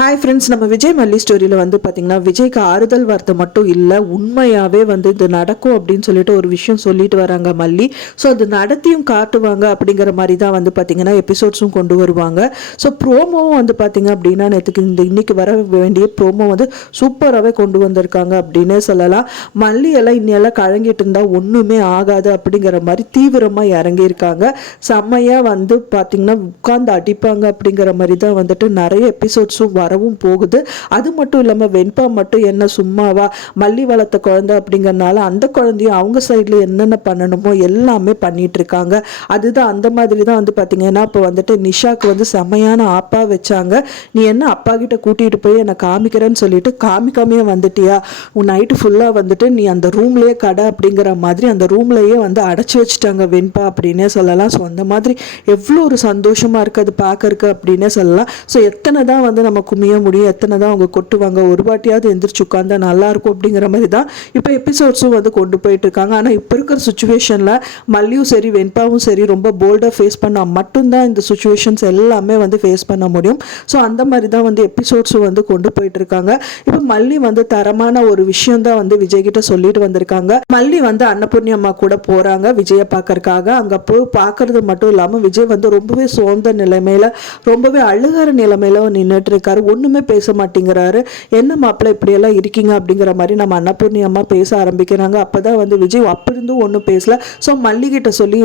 Hi friends, நம்ம விஜய் மல்லி ஸ்டோரியில் வந்து பார்த்திங்கன்னா விஜய்க்கு ஆறுதல் வார்த்தை மட்டும் இல்லை, உண்மையாகவே வந்து இது நடக்கும் அப்படின்னு சொல்லிட்டு ஒரு விஷயம் சொல்லிட்டு வராங்க மல்லி. ஸோ அது நடத்தியும் காட்டுவாங்க அப்படிங்கிற மாதிரி தான் வந்து பார்த்திங்கன்னா எபிசோட்ஸும் கொண்டு வருவாங்க. ஸோ ப்ரோமோவும் வந்து பார்த்திங்க அப்படின்னா நேற்றுக்கு இன்னைக்கு வர வேண்டிய ப்ரோமோ வந்து சூப்பராகவே கொண்டு வந்திருக்காங்க அப்படின்னே சொல்லலாம். மல்லி எல்லாம் இன்னையெல்லாம் கழங்கிட்டு இருந்தால் ஒன்றுமே ஆகாது அப்படிங்கிற மாதிரி தீவிரமாக இறங்கியிருக்காங்க. செம்மையாக வந்து பார்த்திங்கன்னா உட்காந்து அடிப்பாங்க அப்படிங்கிற மாதிரி தான் வந்துட்டு நிறைய எபிசோட்ஸும் வரவும் போகுது. அது மட்டும் இல்லாமல் வெண்பா மட்டும் என்ன சும்மாவா, மல்லி வளர்த்த குழந்தை அப்படிங்கறனால அந்த குழந்தையும் அவங்க சைட்ல என்னென்ன பண்ணணுமோ எல்லாமே பண்ணிட்டு இருக்காங்க. அதுதான் அந்த மாதிரி தான் வந்து பார்த்தீங்கன்னா இப்போ வந்துட்டு நிஷாக்கு வந்து செம்மையான ஆப்பா வச்சாங்க. நீ என்ன அப்பா கிட்ட கூட்டிட்டு போய் என்னை காமிக்கிறேன்னு சொல்லிட்டு காமிக்காமையே வந்துட்டியா, உன் நைட்டு ஃபுல்லாக வந்துட்டு நீ அந்த ரூம்லேயே கடை அப்படிங்கிற மாதிரி அந்த ரூம்லேயே வந்து அடைச்சி வச்சுட்டாங்க வெண்பா அப்படின்னே சொல்லலாம். ஸோ அந்த மாதிரி எவ்வளோ ஒரு சந்தோஷமா இருக்கு அது பார்க்கறக்கு அப்படின்னே சொல்லலாம். ஸோ எத்தனை தான் வந்து நம்ம குமிய முடியும், எத்தனை தான் அவங்க கொட்டுவாங்க, ஒரு வாட்டியாவது எந்திரிச்சு உட்காந்தா நல்லா இருக்கும் அப்படிங்கிற மாதிரி தான் இப்போ எபிசோட்ஸும் வந்து கொண்டு போயிட்டு இருக்காங்க. ஆனால் இப்போ இருக்கிற சுச்சுவேஷனில் மல்லியும் சரி வெண்பாவும் சரி ரொம்ப போல்டாக ஃபேஸ் பண்ணால் மட்டும்தான் இந்த சுச்சுவேஷன்ஸ் எல்லாமே வந்து ஃபேஸ் பண்ண முடியும். ஸோ அந்த மாதிரி தான் வந்து எபிசோட்ஸும் வந்து கொண்டு போயிட்டு இருக்காங்க. இப்போ மல்லி வந்து தரமான ஒரு விஷயம் தான் வந்து விஜய் கிட்ட சொல்லிட்டு வந்திருக்காங்க. மல்லி வந்து அன்னபூர்ணி அம்மா கூட போறாங்க விஜயை பார்க்கறதுக்காக. அங்கே போய் பார்க்கறது மட்டும் இல்லாமல் விஜய் வந்து ரொம்பவே சோர்ந்த நிலைமையில ரொம்பவே அழுகிற நிலைமையில நின்றுட்டு இருக்காரு. ஒண்ணுமே பேச மாட்டேங்கிறாரு. என்ன மாப்பிள்ளை இப்படியெல்லாம் இருக்கீங்க அப்படிங்கிற மாதிரி நம்ம அன்னபூர்ணி அம்மா பேச ஆரம்பிக்கிறாங்க. அப்பதான் வந்து விஜய் அப்படி இருந்தும் ஒன்றும் பேசல. ஸோ மல்லிகிட்ட சொல்லி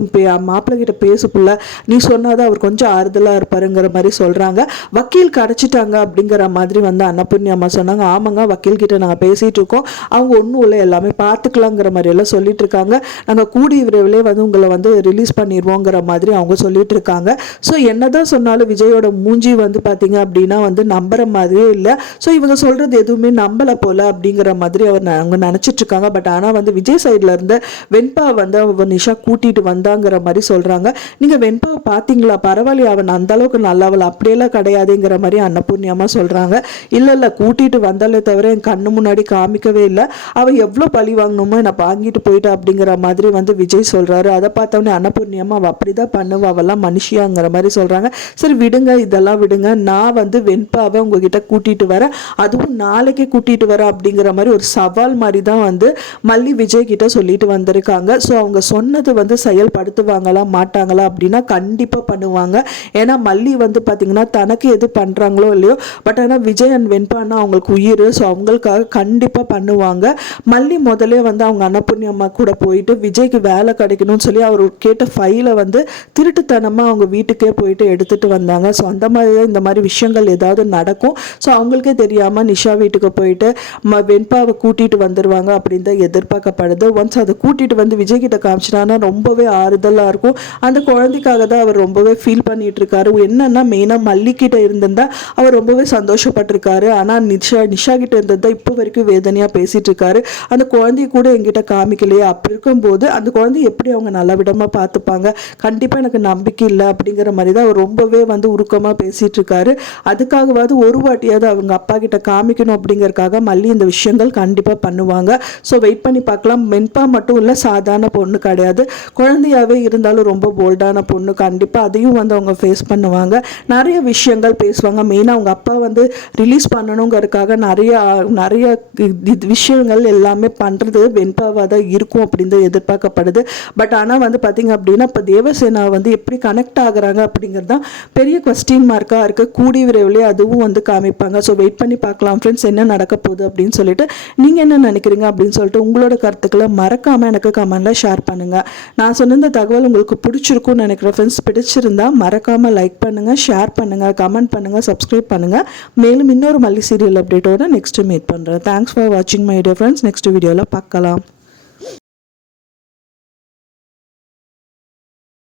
மாப்பிள்ளை கிட்ட பேசுக்குள்ள நீ சொன்னாதான் அவர் கொஞ்சம் ஆறுதலா இருப்பாருங்கிற மாதிரி சொல்றாங்க. வக்கீல் கிடைச்சிட்டாங்க அப்படிங்கிற மாதிரி வந்து அன்னபூர்ணி அம்மா சொன்னாங்க. ஆமாங்க, வக்கீல் கிட்ட நாங்கள் பேசிட்டு இருக்கோம், அவங்க ஒன்றும் இல்லை எல்லாமே பார்த்துக்கலாங்கிற மாதிரி எல்லாம் சொல்லிட்டு இருக்காங்க. நாங்கள் கூடிய விரைவிலே வந்து உங்களை வந்து ரிலீஸ் பண்ணிடுவோங்கிற மாதிரி அவங்க சொல்லிட்டு இருக்காங்க. ஸோ என்னதான் சொன்னாலும் விஜயோட மூஞ்சி வந்து பார்த்தீங்க அப்படின்னா வந்து நம்புற மாதிரியே இல்லை. ஸோ இவங்க சொல்றது எதுவுமே நம்பல போல அப்படிங்கிற மாதிரி அவங்க நினைச்சிட்டு இருக்காங்க. பட் ஆனால் வந்து விஜய் சைட்ல இருந்து வெண்பா வந்து அவ நிஷா கூட்டிட்டு வந்தாங்கிற மாதிரி சொல்றாங்க. நீங்க வெண்பாவை பார்த்தீங்களா, பரவாயில்லையா, அவன் அந்த அளவுக்கு நல்லவள் அப்படியெல்லாம் கிடையாதுங்கிற மாதிரி அன்னபூர்ணி அம்மா சொல்றாங்க. இல்ல கூட்டிட்டு வந்தாலே தவிர என் கண்ணு முன்னாடி காமிக்கவே இல்லை, அவ எவ்வளவு பழி வாங்கணுமோ நான் வாங்கிட்டு போயிட்டா அப்படிங்கிற மாதிரி வந்து விஜய் சொல்றாரு. அதை பார்த்தவொடனே அன்னபூர்ணி அம்மா அவ அப்படிதான் பண்ணுவா, அவெல்லாம் மனுஷியாங்கிற மாதிரி சொல்றாங்க. சரி விடுங்க, இதெல்லாம் விடுங்க, நான் வந்து வெண்பாவை உங்ககிட்ட கூட்டிட்டு வரேன், அதுவும் நாளைக்கே கூட்டிட்டு வரேன் அப்படிங்கிற மாதிரி ஒரு சவால் மாதிரி தான் வந்து மல்லி விஜய் கிட்ட சொல்லிட்டு வந்திருக்காங்க. ஸோ அவங்க சொன்னது வந்து செயல்படுத்துவாங்களா மாட்டாங்களா அப்படின்னா கண்டிப்பா பண்ணுவாங்க. ஏன்னா மல்லி வந்து பாத்தீங்கன்னா தனக்கு எது பண்றாங்களோ இல்லையோ, பட் ஆனால் விஜய் அண்ட் வெண்பான்னா அவங்களுக்கு உயிர். ஸோ அவங்களுக்காக கண்டிப்பா பண்ணுவாங்க. மல்லி முதலே வந்து அவங்க அன்னபூர்ணி அம்மா கூட போயிட்டு விஜய்க்கு வேலை கிடைக்கணும்னு சொல்லி அவர் கேட்ட ஃபைலை வந்து திருட்டுத்தனமா அவங்க வீட்டுக்கே போயிட்டு எடுத்துட்டு வந்தாங்க. ஸோ அந்த மாதிரி இந்த மாதிரி விஷயங்கள் ஏதாவது நடக்கும். ஸோ அவங்களுக்கே தெரியாமல் நிஷா வீட்டுக்கு போயிட்டு வெண்பாவை கூட்டிட்டு வந்துடுவாங்க அப்படின்னு தான் எதிர்பார்க்கப்படுது. ஒன்ஸ் அதை கூட்டிட்டு வந்து விஜய் கிட்ட காமிச்சிட்டாங்கன்னா ரொம்பவே ஆறுதலாக இருக்கும். அந்த குழந்தைக்காக தான் அவர் ரொம்பவே ஃபீல் பண்ணிட்டு இருக்காரு. என்னன்னா மெயினாக மல்லிக்கிட்ட இருந்திருந்தா அவர் ரொம்பவே சந்தோஷப்பட்டிருக்காரு. ஆனால் நிஷா கிட்ட இருந்ததா இப்போ வரைக்கும் வேதனையாக பேசிட்டு இருக்காரு. அந்த குழந்தைய கூட எங்கிட்ட காமிக்கலையே, அப்படி இருக்கும்போது அந்த குழந்தைய எப்படி அவங்க நல்ல விடமாக பார்த்துப்பாங்க, கண்டிப்பாக எனக்கு நம்பிக்கை இல்லை அப்படிங்கிற மாதிரி தான் அவர் ரொம்பவே வந்து உருக்கமாக பேசிட்டு இருக்காரு. அதுக்காகவாவது ஒரு வாட்டியாவது அவங்க அப்பா கிட்ட காமிக்கணும் அப்படிங்கறதுக்காக மல்லி இந்த விஷயங்கள் கண்டிப்பா பண்ணுவாங்க. ஸோ வெயிட் பண்ணி பார்க்கலாம். வெண்பா மட்டும் இல்லை, சாதாரண பொண்ணு கிடையாது, குழந்தையாவே இருந்தாலும் ரொம்ப போல்டான பொண்ணு. கண்டிப்பா அதையும் வந்து அவங்க ஃபேஸ் பண்ணுவாங்க. நிறைய விஷயங்கள் பேசுவாங்க. மெயினாக அவங்க அப்பா வந்து ரிலீஸ் பண்ணணுங்கிறதுக்காக நிறைய விஷயங்கள் எல்லாமே பண்றது வெண்பாவாக தான் இருக்கும் அப்படின்னு தான் எதிர்பார்க்கப்படுது. பட் ஆனால் வந்து பார்த்தீங்க அப்படின்னா இப்போ தேவசேனா வந்து எப்படி கனெக்ட் ஆகுறாங்க அப்படிங்கிறது தான் பெரிய கொஸ்டின் மார்க்காக இருக்கு. கூடிய விரைவிலே அதுவும் வந்து காமிப்பாங்க. ஸோ வெயிட் பண்ணி பார்க்கலாம் ஃப்ரெண்ட்ஸ், என்ன நடக்க போகுது அப்படின்னு சொல்லிட்டு. நீங்கள் என்ன நினைக்கிறீங்க அப்படின்னு சொல்லிட்டு உங்களோட கருத்துக்களை மறக்காமல் எனக்கு கமெண்ட்டில் ஷேர் பண்ணுங்கள். நான் சொன்ன இந்த தகவல் உங்களுக்கு பிடிச்சிருக்கும்னு நினைக்கிறேன் ஃப்ரெண்ட்ஸ். பிடிச்சிருந்தா மறக்காமல் லைக் பண்ணுங்கள், ஷேர் பண்ணுங்கள், கமெண்ட் பண்ணுங்கள், சப்ஸ்கிரைப் பண்ணுங்கள். மேலும் இன்னொரு மல்லி சீரியல் அப்டேட்டோட நெக்ஸ்ட் மீட் பண்ணுறேன். தேங்க்ஸ் ஃபார் வாட்சிங் மை டியர் ஃப்ரெண்ட்ஸ். நெக்ஸ்ட் வீடியோவில் பார்க்கலாம்.